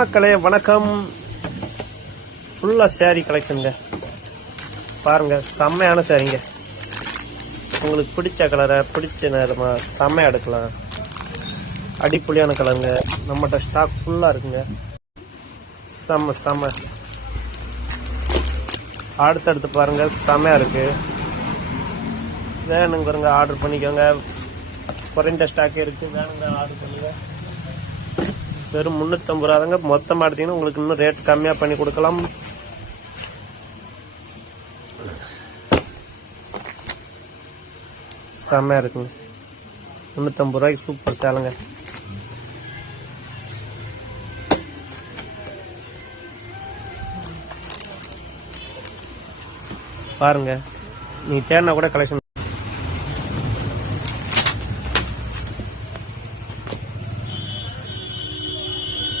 மக்களே வணக்கம். ஃபுல்லா சேரீ கலெக்ஷனுங்க. பாருங்க, செம்மையான சேரீங்க. உங்களுக்கு பிடிச்ச கலரை பிடிச்ச நேரமா செம்மையா எடுக்கலாம். அடிப்பொலியான கலருங்க. நம்மகிட்ட ஸ்டாக் ஃபுல்லா இருக்குங்க. செம்ம செம்ம. அடுத்தடுத்து பாருங்க, செம்மையா இருக்கு. வேணுங்கிறங்க ஆர்டர் பண்ணிக்கோங்க. குறைந்த ஸ்டாக் இருக்கு, வேணுங்க ஆர்டர் பண்ணுங்க. வெறும் 350 ரூபா தாங்க. மொத்தமாக எடுத்தீங்கன்னா உங்களுக்கு இன்னும் ரேட் கம்மியாக பண்ணி கொடுக்கலாம். செம்மையா இருக்குங்க. 350 ரூபாய்க்கு சூப்பர் சேலைங்க. பாருங்க, நீ தேடினா கூட கலெக்ஷன்